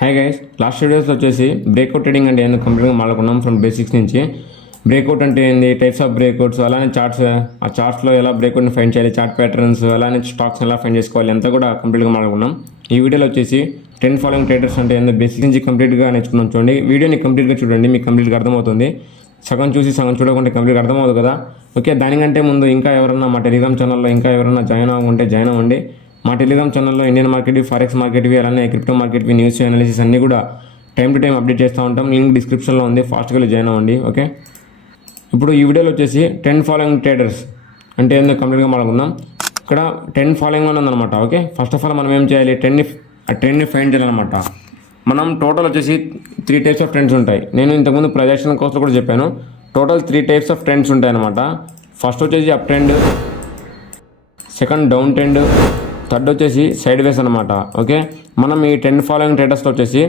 Hi guys, last వీడియోస్లో వచ్చేసి breakout trading అంటే ఏందో కంప్లీట్గా మాట్లాడుకున్నాం ఫ్రమ్ బేసిక్స్ నుంచి. బ్రేక్అవుట్ అంటే ఏంది, టైప్స్ ఆఫ్ బ్రేక్అవుట్స్, అలానే చార్ట్స్, ఆ చార్ట్స్లో ఎలా బ్రేక్అవుట్ని ఫైండ్ చేయాలి, చార్ట్ ప్యాటర్న్స్, అలానే స్టాక్స్ని ఎలా ఫైండ్ చేసుకోవాలి అంతా కూడా కంప్లీట్గా మాట్లాడుకున్నాం. ఈ వీడియోలో వచ్చేసి ట్రెండ్ ఫాలోయింగ్ ట్రేడర్స్ అంటే ఏందో బేసిక్స్ నుంచి కంప్లీట్గా నేర్చుకున్నాం. చూడండి, వీడియోని కంప్లీట్గా చూడండి, మీకు కంప్లీట్గా అర్థమవుతుంది. సగం చూసి సగం చూడకుంటే కంప్లీట్గా అర్థమవుతుంది కదా. ఓకే, దానికంటే ముందు ఇంకా ఎవరన్నా మా టెలిగ్రామ్ ఛానల్లో ఇంకా ఎవరన్నా జాయిన్ అవ్వకుంటే జాయిన్ అవ్వండి. మా టెలిగ్రామ్ ఛానల్లో ఇండియన్ మార్కెట్వి, ఫారెక్స్ మార్కెట్వి, అలానే క్రిప్టో మార్కెట్వి, న్యూస్ అనాలిసిస్ అన్నీ కూడా టైం టు టైం అప్డేట్ చేస్తూ ఉంటాం. లింక్ డిస్క్రిప్షన్లో ఉంది, ఫాస్ట్గా జాయిన్ అవ్వండి. ఓకే, ఇప్పుడు ఈ వీడియోలో వచ్చేసి ట్రెండ్ ఫాలోయింగ్ ట్రేడర్స్ అంటే ఏందో కంప్లీట్గా మాట్లాడుకుందాం. ఇక్కడ ట్రెండ్ ఫాలోయింగ్లోనే ఉందన్నమాట. ఓకే, ఫస్ట్ ఆఫ్ ఆల్ మనం ఏం చేయాలి, ట్రెండ్ని ఫైండ్ చేయాలన్నమాట. మనం టోటల్ వచ్చేసి 3 టైప్స్ ఆఫ్ ట్రెండ్స్ ఉంటాయి. నేను ఇంతకుముందు ప్రొజెక్షన్ కోర్సులో కూడా చెప్పాను. టోటల్ 3 టైప్స్ ఆఫ్ ట్రెండ్స్ ఉంటాయి అన్నమాట. ఫస్ట్ వచ్చేసి up trend, second down trend, third వచ్చేసి సైడ్ వేస్ అనమాట. ఓకే, మనం ఈ ట్రెండ్ ఫాలోయింగ్ ట్రేడర్స్లో వచ్చేసి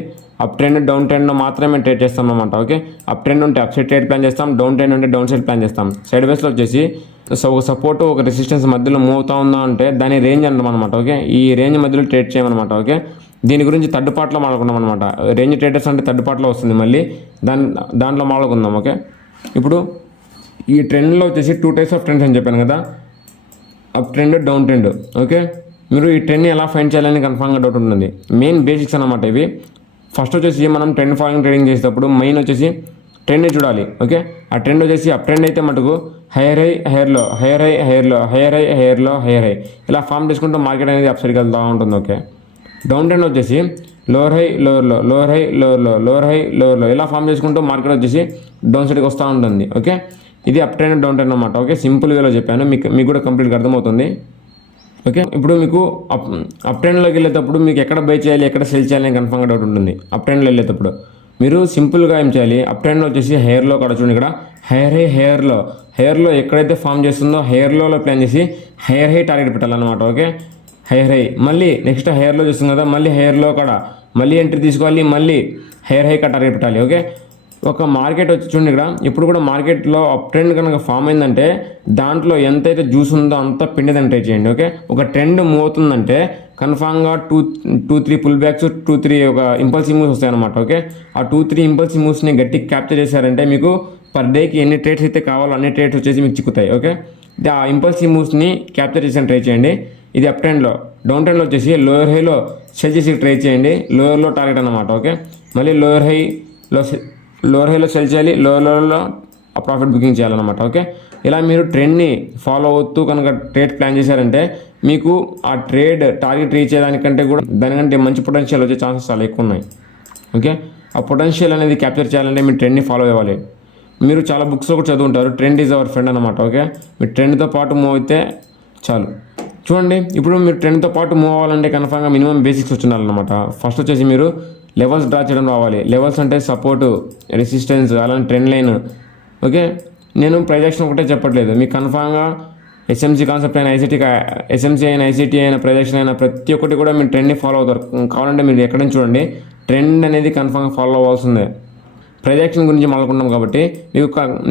అప్ ట్రెండ్, డౌన్ ట్రెండ్లో మాత్రమే ట్రేడ్ చేస్తాం అనమాట. ఓకే, అప్ ట్రెండ్ ఉంటే అప్ సైడ్ ట్రేడ్ ప్లాన్ చేస్తాం, డౌన్ ట్రెండ్ ఉంటే డౌన్ సైడ్ ప్లాన్ చేస్తాం. సైడ్ వేస్లో వచ్చేసి ఒక సపోర్ట్, ఒక రెసిస్టెన్స్ మధ్యలో మూవ్ అవుతా ఉందా అంటే దాని రేంజ్ అంటాం అనమాట. ఓకే, ఈ రేంజ్ మధ్యలో ట్రేడ్ చేయమన్నమాట. ఓకే, దీని గురించి థర్డ్ పార్ట్లో మాట్లాడుకున్నాం అనమాట. రేంజ్ ట్రేడర్స్ అంటే థర్డ్ పార్ట్లో వస్తుంది, మళ్ళీ దాంట్లో మాట్లాడుకుందాం. ఓకే, ఇప్పుడు ఈ ట్రెండ్లో వచ్చేసి 2 టైప్స్ ఆఫ్ ట్రెండ్స్ అని చెప్పాను కదా, up trend, down trend. Okay, మీరు ఈ ట్రెండ్ని ఎలా ఫైండ్ చేయాలని కన్ఫామ్గా డౌట్ ఉంటుంది. మెయిన్ బేసిక్స్ అనమాట ఇవి. ఫస్ట్ వచ్చేసి మనం ట్రెండ్ ఫాలోయింగ్ ట్రేడింగ్ చేసేటప్పుడు మెయిన్ వచ్చేసి ట్రెండ్ని చూడాలి. ఓకే, ఆ ట్రెండ్ వచ్చేసి అప్ ట్రెండ్ అయితే మటుకు హైయర్ హై, హైయర్ లో, హైయర్ హై, హైయర్ లో, హైయర్ హై, హైయర్ లో, హైయర్ హై ఇలా ఫామ్ చేసుకుంటూ మార్కెట్ అనేది అప్ సైడ్కి వెళ్తూ ఉంటుంది. ఓకే, డౌన్ ట్రెండ్ వచ్చేసి లోవర్ హై, లోవర్ లో, లోవర్ హై, లోవర్ లో, లోవర్ హై, లోవర్ లో ఇలా ఫామ్ చేసుకుంటూ మార్కెట్ వచ్చేసి డౌన్ సైడ్కి వస్తూ ఉంటుంది. ఓకే, ఇది అప్ ట్రెండ్, డౌన్ ట్రెండ్ అనమాట. ఓకే, సింపుల్ వేలో చెప్పాను, మీకు కూడా కంప్లీట్గా అర్థమవుతుంది. ఓకే, ఇప్పుడు మీకు అప్ ట్రెండ్లోకి వెళ్ళేటప్పుడు మీకు ఎక్కడ బై చేయాలి, ఎక్కడ సెల్ చేయాలని కన్ఫర్మ్గా డౌట్ ఉంటుంది. అప్ ట్రెండ్లో వెళ్ళేటప్పుడు మీరు సింపుల్గా ఏం చేయాలి, అప్ ట్రెండ్లో వచ్చేసి హెయిర్లో కూడా చూడండి, ఇక్కడ హెయిర్ హై, హెయిర్లో ఎక్కడైతే ఫామ్ చేస్తుందో హెయిర్లో ప్లాన్ చేసి హెయిర్ హై టార్గెట్ పెట్టాలన్నమాట. ఓకే, హెయిర్ హై, మళ్ళీ నెక్స్ట్ హెయిర్లో చూస్తుంది కదా, మళ్ళీ హెయిర్లో కూడా మళ్ళీ ఎంట్రీ తీసుకోవాలి, మళ్ళీ హెయిర్ హై టార్గెట్ పెట్టాలి. ఓకే, ఒక మార్కెట్ వచ్చి చూడండి, ఇక్కడ ఇప్పుడు కూడా మార్కెట్లో అప్ ట్రెండ్ కనుక ఫామ్ అయిందంటే దాంట్లో ఎంతైతే జ్యూస్ ఉందో అంత పిండిదని ట్రై చేయండి. ఓకే, ఒక ట్రెండ్ మూవ్ అవుతుందంటే కన్ఫామ్గా 2-3 పుల్ బ్యాక్స్, 2-3 ఒక ఇంపల్సివ్ మూవ్స్ వస్తాయి అనమాట. ఓకే, ఆ 2-3 ఇంపల్సివ్ మూవ్స్ని గట్టిగా క్యాప్చర్ చేశారంటే మీకు పర్ డేకి ఎన్ని ట్రేడ్స్ అయితే కావాలో అన్ని ట్రేడ్స్ వచ్చేసి మీకు చిక్కుతాయి. ఓకే, ఆ ఇంపల్సివ్ మూవ్స్ని క్యాప్చర్ చేసి ట్రై చేయండి. ఇది అప్ ట్రెండ్లో. డౌన్ ట్రెండ్లో వచ్చేసి లోయర్ హైలో సెల్ చేసి ట్రై చేయండి, లోయర్లో టార్గెట్ అనమాట. ఓకే, మళ్ళీ లోయర్ హైలో సెల్ చేయాలి, లోయర్లో ప్రాఫిట్ బుకింగ్ చేయాలన్నమాట. ఓకే, ఇలా మీరు ట్రెండ్ని ఫాలో అవుతూ కనుక ట్రేడ్ ప్లాన్ చేశారంటే మీకు ఆ ట్రేడ్ టార్గెట్ రీచ్ అయ్యేదానికంటే కూడా దానికంటే మంచి పొటెన్షియల్ వచ్చే ఛాన్సెస్ చాలా ఎక్కువ ఉన్నాయి. ఓకే, ఆ పొటెన్షియల్ అనేది క్యాప్చర్ చేయాలంటే మీరు ట్రెండ్ని ఫాలో అవ్వాలి. మీరు చాలా బుక్స్లో కూడా చదువుంటారు, ట్రెండ్ ఈజ్ అవర్ ఫ్రెండ్ అనమాట. ఓకే, మీరు ట్రెండ్తో పాటు మూవ్ అయితే చాలు. చూడండి, ఇప్పుడు మీరు ట్రెండ్తో పాటు మూవ్ అవ్వాలంటే కన్ఫామ్గా మినిమం బేసిక్స్ వచ్చిండాలన్నమాట. ఫస్ట్ వచ్చేసి మీరు లెవెల్స్ డ్రా చేయడం రావాలి. లెవెల్స్ అంటే సపోర్టు, రెసిస్టెన్స్, అలానే ట్రెండ్ లైన్. ఓకే, నేను ప్రొజెక్షన్ ఒకటే చెప్పట్లేదు, మీకు కన్ఫామ్గా ఎస్ఎంసీ కాన్సెప్ట్ అయినా, ఎస్ఎంసీ అయినా, ఐసిటీ అయినా, ప్రొజెక్షన్ అయినా ప్రతి ఒక్కటి కూడా మీరు ట్రెండ్ని ఫాలో అవుతారు. కావాలంటే మీరు ఎక్కడ నుంచి చూడండి, ట్రెండ్ అనేది కన్ఫామ్గా ఫాలో అవ్వాల్సిందే. ప్రొజెక్షన్ గురించి మాట్లాడుకున్నాం కాబట్టి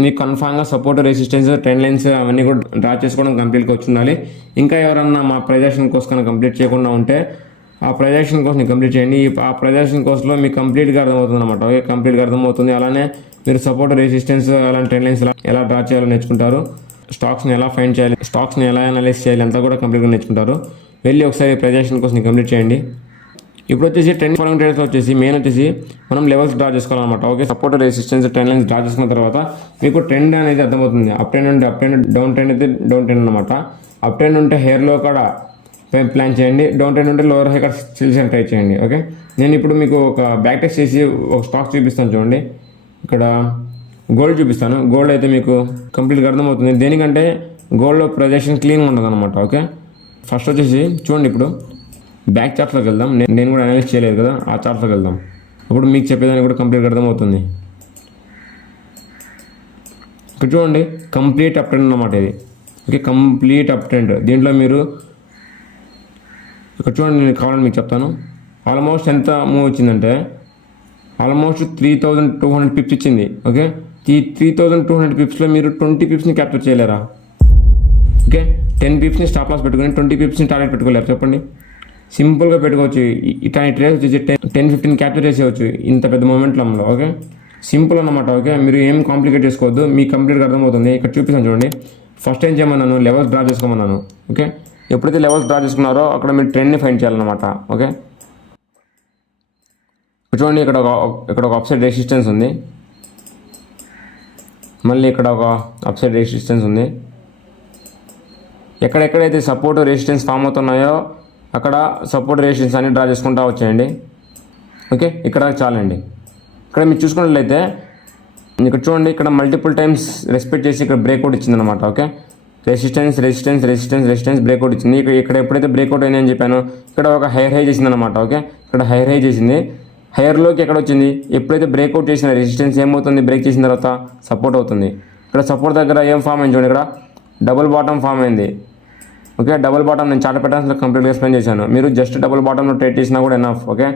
మీకు కన్ఫామ్గా సపోర్ట్, రెసిస్టెన్స్, ట్రెండ్ లైన్స్ అవన్నీ కూడా డ్రా చేసుకోవడం కంప్లీట్గా వచ్చి ఉండాలి. ఇంకా ఎవరన్నా మా ప్రొజెక్షన్ కోర్స్ కనుక కంప్లీట్ చేయకుండా ఉంటే ఆ ప్రొజెక్షన్ కోర్స్ని కంప్లీట్ చేయండి. ఆ ప్రొజెక్షన్ కోర్స్లో మీకు కంప్లీట్గా అర్థమవుతుంది అనమాట. ఓకే, కంప్లీట్గా అర్థమవుతుంది. అలానే మీరు సపోర్ట్, రెసిస్టెన్స్, అలాంటి ట్రెండ్ లైన్స్ ఎలా డ్రా చేయాలో నేర్చుకుంటారు. స్టాక్స్ని ఎలా ఫైండ్ చేయాలి, స్టాక్స్ని ఎలా అనలైజ్ చేయాలి అంతా కూడా కంప్లీట్గా నేర్చుకుంటారు. వెళ్ళి ఒకసారి ప్రొజెక్షన్ కోర్స్ని కంప్లీట్ చేయండి. ఇప్పుడు వచ్చేసి ట్రెండ్ ఫాలోయింగ్ ట్రేడర్స్ వచ్చేసి మెయిన్ వచ్చేసి మనం లెవెల్స్ డ్రా చేసుకోవాలన్నమాట. Okay, support, resistance, trend lines draw చేసుకున్న తర్వాత మీకు ట్రెండ్ అనేది అర్థమవుతుంది. అప్ ట్రెండ్ ఉంటే అప్ ట్రెండ్, డౌన్ ట్రెండ్ అయితే డౌన్ ట్రెండ్ అనమాట. అప్ ట్రెండ్ ఉంటే హెయిర్లో కూడా ప్లాన్ చేయండి, డౌన్ ట్రెండ్ ఉంటే లోవర్ హై సెల్ ట్రై చేయండి. ఓకే, నేను ఇప్పుడు మీకు ఒక బ్యాక్ టెస్ట్ చేసి ఒక స్టాక్ చూపిస్తాను. చూడండి, ఇక్కడ గోల్డ్ చూపిస్తాను. గోల్డ్ అయితే మీకు కంప్లీట్గా అర్థమవుతుంది. దేనికంటే గోల్డ్లో ప్రొజెక్షన్ క్లీన్గా ఉంటుంది అనమాట. ఓకే, ఫస్ట్ వచ్చేసి చూడండి, ఇప్పుడు బ్యాక్ చార్ట్లోకి వెళ్దాం. నేను కూడా అనలైజ్ చేయలేదు కదా, ఆ చార్ట్లోకి వెళ్దాం. అప్పుడు మీకు చెప్పేదానికి కూడా కంప్లీట్గా అర్థమవుతుంది. ఇక్కడ చూడండి, కంప్లీట్ అప్ ట్రెండ్ అన్నమాట ఇది. Okay, complete up trend. దీంట్లో మీరు ఇక్కడ చూడండి, నేను కావాలని మీకు చెప్తాను. ఆల్మోస్ట్ ఎంత మూవ్ వచ్చిందంటే ఆల్మోస్ట్ 3200 పిప్స్ ఇచ్చింది. ఓకే, ఈ 3200 పిప్స్లో మీరు 20 పిప్స్ని క్యాప్చర్ చేయలేరా? ఓకే, 10 పిప్స్ని స్టాప్ లాస్ పెట్టుకుని 20 పిప్స్ని టార్గెట్ పెట్టుకోలేరు చెప్పండి. సింపుల్గా పెట్టుకోవచ్చు. ఇట్లాంటి ట్రేస్ వచ్చేసి 10-15 క్యాప్చర్ చేసేయచ్చు ఇంత పెద్ద మొమెంటంలో. ఓకే, సింపుల్ అన్నమాట. ఓకే, మీరు ఏం కాంప్లికేట్ చేసుకోవద్దు, మీకు కంప్లీట్గా అర్థమవుతుంది. ఇక్కడ చూపిస్తాను చూడండి. ఫస్ట్ ఏం చేయమన్నాను, లెవెల్స్ డ్రా చేసుకోమన్నాను. ఓకే, ఎప్పుడైతే లెవెల్స్ డ్రా చేసుకున్నారో అక్కడ మీరు ట్రెండ్ని ఫైండ్ చేయాలన్నమాట. ఓకే, చూడండి ఇక్కడ ఒక అప్సైడ్ రెసిస్టెన్స్ ఉంది, మళ్ళీ ఇక్కడ ఒక అప్సైడ్ రెసిస్టెన్స్ ఉంది. ఎక్కడెక్కడైతే సపోర్ట్ రెసిస్టెన్స్ ఫామ్ అవుతున్నాయో అక్కడ సపోర్ట్ రెసిస్టెన్స్ అన్ని డ్రా చేసుకుంటూ వచ్చేయండి. ఓకే, ఇక్కడ చాలండి. ఇక్కడ మీరు చూసుకున్నట్లయితే ఇక్కడ చూడండి, ఇక్కడ మల్టిపుల్ టైమ్స్ రెస్పెక్ట్ చేసి ఇక్కడ బ్రేక్అవుట్ ఇచ్చిందనమాట. ఓకే, రెసిస్టెన్స్ బ్రేక్అవుట్ ఇచ్చింది. ఇక్కడ ఎప్పుడైతే బ్రేక్అవుట్ అయిందని చెప్పాను, ఇక్కడ ఒక హైర్ హై చేసింది అనమాట. ఓకే, ఇక్కడ హైర్ హై చేసింది. హైర్లోకి ఎక్కడ వచ్చింది, ఎప్పుడైతే బ్రేక్అవుట్ చేసిన రెసిస్టెన్స్ ఏమవుతుంది, బ్రేక్ చేసిన తర్వాత సపోర్ట్ అవుతుంది. ఇక్కడ సపోర్ట్ దగ్గర ఏం ఫామ్ అయింది చూడండి, ఇక్కడ డబుల్ బాటమ్ ఫామ్ అయింది. ఓకే, డబుల్ బాటమ్ నేను చార్ట్ ప్యాటర్న్స్లో కంప్లీట్గా ఎక్స్ప్లెయిన్ చేశాను. మీరు జస్ట్ డబుల్ బాటంలో ట్రేడ్ చేసినా కూడా ఎనఫ్. ఓకే,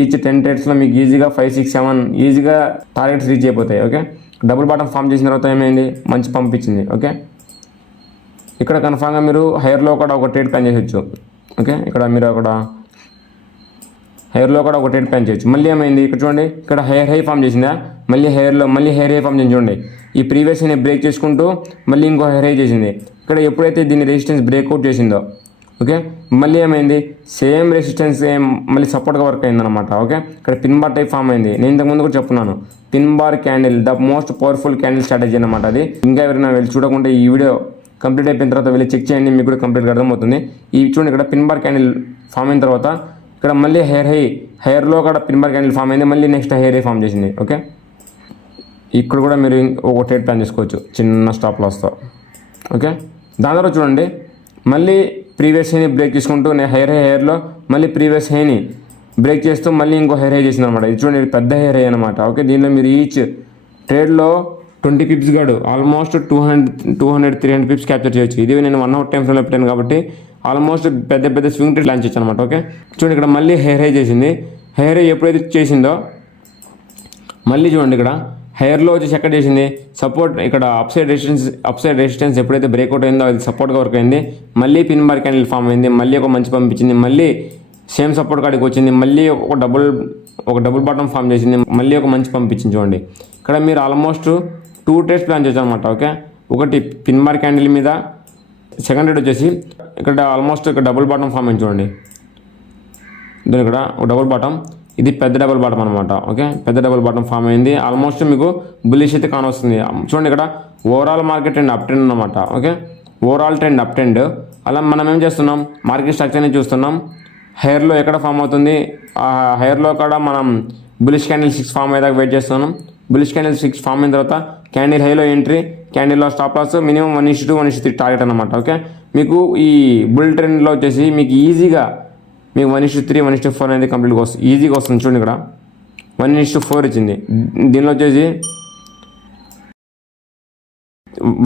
ఈచ్ 10 ట్రేడ్స్లో మీకు ఈజీగా 5, 6, 7 ఈజీగా టార్గెట్స్ రీచ్ అయిపోతాయి. ఓకే, డబుల్ బాటమ్ ఫామ్ చేసిన తర్వాత ఏమైంది, మంచి పంపించింది. ఓకే, ఇక్కడ కన్ఫామ్గా మీరు హైర్లో కూడా ఒక ట్రేడ్ ప్లాన్ చేసొచ్చు. ఓకే, ఇక్కడ మీరు అక్కడ హెయిర్లో కూడా ఒక ట్రేడ్ ప్లాన్ చేయొచ్చు. మళ్ళీ ఏమైంది, ఇక్కడ చూడండి, ఇక్కడ హెయిర్ హై ఫామ్ చేసిందా, మళ్ళీ హెయిర్ హై ఫామ్ చేసింది చూడండి. ఈ ప్రీవియస్ హైని బ్రేక్ చేసుకుంటూ మళ్ళీ ఇంకో హెయిర్ హై చేసింది. ఇక్కడ ఎప్పుడైతే దీన్ని రెసిస్టెన్స్ బ్రేక్అవుట్ చేసిందో, ఓకే, మళ్ళీ ఏమైంది, సేమ్ రెసిస్టెన్స్ మళ్ళీ సపోర్ట్గా వర్క్ అయిందనమాట. ఓకే, ఇక్కడ పిన్ బార్ టైప్ ఫామ్ అయింది. నేను ఇంతకుముందు కూడా చెప్తున్నాను, pin bar candle the most powerful candle strategy అనమాట. అది ఇంకా ఎవరైనా వెళ్ళి చూడకుంటే ఈ వీడియో కంప్లీట్ అయిపోయిన తర్వాత వెళ్ళి చెక్ చేయండి, మీకు కూడా కంప్లీట్గా అర్థమవుతుంది. ఈ చూడండి, ఇక్కడ పిన్ బార్ క్యాండిల్ ఫామ్ అయిన తర్వాత ఇక్కడ మళ్ళీ హెయిర్లో కూడా పిన్ బార్ క్యాండిల్ ఫామ్ అయింది, మళ్ళీ నెక్స్ట్ హెయిర్ హై ఫామ్ చేసింది. ఓకే, ఇక్కడ కూడా మీరు ఒక ట్రేడ్ ప్లాన్ చేసుకోవచ్చు చిన్న స్టాప్ లాస్తో. ఓకే, దాని తర్వాత చూడండి, మళ్ళీ ప్రీవియస్ హైని బ్రేక్ చేసుకుంటూ హెయిర్లో మళ్ళీ ప్రీవియస్ హైని బ్రేక్ చేస్తూ మళ్ళీ ఇంకో హెయిర్ హై చేసింది అనమాట. ఇది చూడండి, పెద్ద హెయిర్ హై అనమాట. ఓకే, దీనిలో మీరు ఈచ్ ట్రేడ్లో 20 పిప్స్ గాడు ఆల్మోస్ట్ 200-300 పిప్స్ క్యాప్చర్ చేయొచ్చు. ఇది నేను 1 అవర్ టైం ఫ్రేమ్లో పెట్టాను కాబట్టి ఆల్మోస్ట్ పెద్ద స్వింగ్ ట్రేడ్ ప్లాన్ చేయొచ్చు అనమాట. ఓకే, చూడండి, ఇక్కడ మళ్ళీ హెయిర్ హై చేసింది. హెయిర్ హై ఎప్పుడైతే చేసిందో మళ్ళీ చూడండి, ఇక్కడ హెయిర్లో వచ్చేసి ఎక్కడ చేసింది సపోర్ట్, ఇక్కడ అప్సైడ్ రెసిస్టెన్స్ ఎప్పుడైతే బ్రేక్అవుట్ అయిందో అది సపోర్ట్గా వర్క్ అయింది. మళ్ళీ పిన్ బార్ క్యాండిల్ ఫామ్ అయింది, మళ్ళీ ఒక మంచి పంపించింది, మళ్ళీ సేమ్ సపోర్ట్ కాడికి వచ్చింది, మళ్ళీ ఒక డబుల్ బాటమ్ ఫామ్ చేసింది, మళ్ళీ ఒక మంచి పంపించింది. చూడండి, ఇక్కడ మీరు ఆల్మోస్ట్ 2 ట్రేడ్స్ ప్లాన్ చేయొచ్చు అనమాట. ఓకే, ఒకటి పిన్ బార్ క్యాండిల్ మీద, సెకండ్ ట్రేడ్ వచ్చేసి ఇక్కడ ఆల్మోస్ట్ ఇక్కడ డబుల్ బాటమ్ ఫామ్ అయింది చూడండి. దీని ఇక్కడ ఒక డబుల్ బాటమ్, ఇది పెద్ద డబుల్ బాటమ్ అనమాట. ఓకే, పెద్ద డబుల్ బాటమ్ ఫామ్ అయింది. ఆల్మోస్ట్ మీకు బుల్లిష్ అయితే కానొస్తుంది. చూడండి, ఇక్కడ overall market trend up trend అనమాట. Okay, overall trend up trend. అలా మనం ఏం చేస్తున్నాం, మార్కెట్ స్ట్రక్చర్ని చూస్తున్నాం. హెయిర్లో ఎక్కడ ఫామ్ అవుతుంది, ఆ హెయిర్లో కూడా మనం బులిష్ క్యాండిల్ 6 ఫామ్ అయ్యేదాకా వెయిట్ చేస్తున్నాం. బులిష్ క్యాండిల్ 6 ఫామ్ అయిన తర్వాత క్యాండిల్ హైలో ఎంట్రీ, క్యాండిల్లో స్టాప్ లాస్, మినిమం 1:2, 1:3 టార్గెట్ అనమాట. ఓకే, మీకు ఈ బుల్ ట్రెండ్లో వచ్చేసి మీకు ఈజీగా మీకు 1:3, 1:4 అనేది కంప్లీట్గా వస్తుంది, ఈజీగా వస్తుంది. చూడండి, ఇక్కడ 1:4 ఇచ్చింది. దీనిలో వచ్చేసి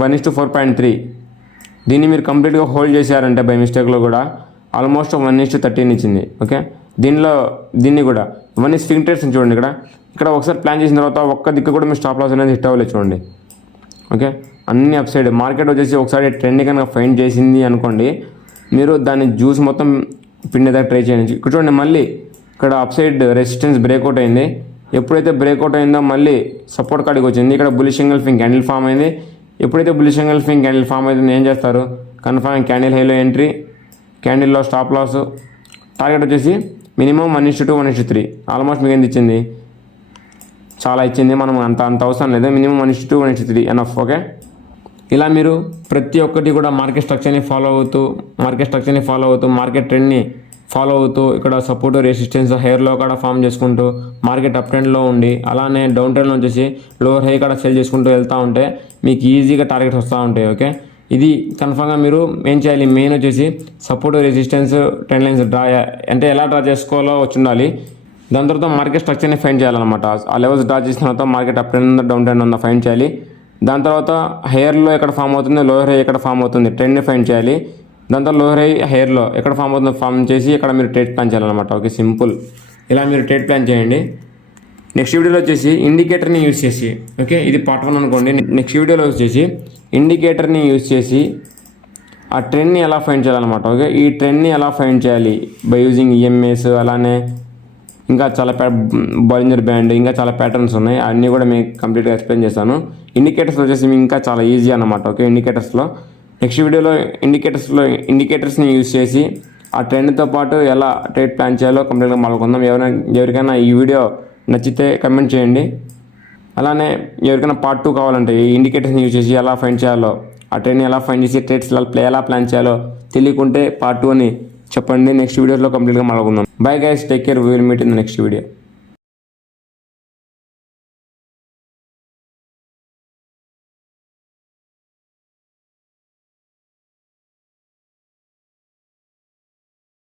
1:4.3. దీన్ని మీరు కంప్లీట్గా హోల్డ్ చేశారంటే బై మిస్టేక్లో కూడా ఆల్మోస్ట్ 1:13 ఇచ్చింది. ఓకే, దీన్ని కూడా ఇవన్నీ స్వింగ్ ట్రేడ్స్ చూడండి. ఇక్కడ ఒకసారి ప్లాన్ చేసిన తర్వాత ఒక్క దిక్కు కూడా మీ స్టాప్ లాస్ అనేది హిట్ అవ్వలేదు చూడండి. ఓకే, అన్ని అప్ సైడ్ మార్కెట్ వచ్చేసి ఒకసారి ట్రెండ్ కనుక ఫైండ్ చేసింది అనుకోండి, మీరు దాన్ని జ్యూస్ మొత్తం పిండేదాకా ట్రై చేయండి. ఇక్కడ చూడండి, మళ్ళీ ఇక్కడ అప్ సైడ్ రెసిస్టెన్స్ బ్రేక్అవుట్ అయింది. ఎప్పుడైతే బ్రేక్అవుట్ అయిందో మళ్ళీ సపోర్ట్ కాడికి వచ్చింది. ఇక్కడ బులిష్ ఎంగల్ఫింగ్ క్యాండిల్ ఫామ్ అయింది. ఎప్పుడైతే బులిష్ ఎంగల్ఫింగ్ క్యాండిల్ ఫామ్ అయింది ఏం చేస్తారు, కన్ఫర్మ్ క్యాండిల్ హైలో ఎంట్రీ, క్యాండిల్లో స్టాప్ లాస్, టార్గెట్ వచ్చేసి మినిమం 1:2, 1:3. ఆల్మోస్ట్ మీకు ఎంత ఇచ్చింది, చాలా ఇచ్చింది. మనం అంత అవసరం లేదు, మినిమం 1:2, 1:3 ఎనఫ్. ఓకే, ఇలా మీరు ప్రతి ఒక్కటి కూడా మార్కెట్ స్ట్రక్చర్ని ఫాలో అవుతూ మార్కెట్ ట్రెండ్ని ఫాలో అవుతూ ఇక్కడ సపోర్ట్ రెసిస్టెన్స్ హెయిర్లో కూడా ఫామ్ చేసుకుంటూ మార్కెట్ అప్ ట్రెండ్లో ఉండి అలానే డౌన్ ట్రెండ్లో వచ్చేసి లోవర్ హై కూడా సెల్ చేసుకుంటూ వెళ్తూ ఉంటే మీకు ఈజీగా టార్గెట్స్ వస్తూ ఉంటాయి. ఓకే, ఇది కన్ఫర్మ్గా మీరు ఏం చేయాలి, మెయిన్ వచ్చేసి సపోర్ట్ రెసిస్టెన్స్ ట్రెండ్ లైన్స్ అంటే ఎలా డ్రా చేసుకోవాలో వచ్చి ఉండాలి. దాని తర్వాత మార్కెట్ స్ట్రక్చర్ని ఫైండ్ చేయాలన్నమాట. ఆ లెవెల్స్ డ్రా చేసిన తర్వాత మార్కెట్ అప్ ట్రెండ్ ఉందా డౌన్ ట్రెండ్ ఉందా ఫైండ్ చేయాలి. దాని తర్వాత హెయిర్లో ఎక్కడ ఫామ్ అవుతుంది, లోవర్ హై ఎక్కడ ఫామ్ అవుతుంది, ట్రెండ్ని ఫైండ్ చేయాలి. దాని తర్వాత లోవర్ హై హెయిర్లో ఎక్కడ ఫామ్ అవుతుందో ఫామ్ చేసి ఇక్కడ మీరు ట్రేడ్ ప్లాన్ చేయాలన్నమాట. Okay, simple. ఇలా మీరు ట్రేడ్ ప్లాన్ చేయండి. నెక్స్ట్ వీడియోలో వచ్చేసి ఇండికేటర్ని యూజ్ చేసి, ఓకే, ఇది పార్ట్ 1 అనుకోండి. నెక్స్ట్ వీడియోలో వచ్చేసి ఇండికేటర్ని యూజ్ చేసి ఆ ట్రెండ్ని ఎలా ఫైండ్ చేయాలన్నమాట. ఓకే, ఈ ట్రెండ్ని ఎలా ఫైండ్ చేయాలి బై యూజింగ్ ఈఎంఏస్, అలానే ఇంకా చాలా బాలింజర్ బ్యాండ్, ఇంకా చాలా ప్యాటర్న్స్ ఉన్నాయి. అన్నీ కూడా మీకు కంప్లీట్గా ఎక్స్ప్లెయిన్ చేస్తాను. ఇండికేటర్స్ వచ్చేసి మీకు ఇంకా చాలా ఈజీ అన్నమాట. ఓకే, ఇండికేటర్స్లో నెక్స్ట్ వీడియోలో ఇండికేటర్స్ని యూజ్ చేసి ఆ ట్రెండ్తో పాటు ఎలా ట్రేడ్ ప్లాన్ చేయాలో కంప్లీట్గా మాట్లాడుకుందాం. ఎవరికైనా ఈ వీడియో నచ్చితే కమెంట్ చేయండి. అలానే ఎవరికైనా పార్ట్ 2 కావాలంటే ఈ ఇండికేటర్స్ని యూజ్ చేసి ఎలా ఫైండ్ చేయాలో, ఆ ట్రెండ్ని ఎలా ఫైండ్ చేసి ట్రేడ్స్ ఎలా ప్లాన్ చేయాలో తెలియకుంటే పార్ట్ 2 అని చెప్పండి. నెక్స్ట్ వీడియోలో కంప్లీట్గా మాట్లాడుకుందాం. Bye guys, take care, we will meet in the next video.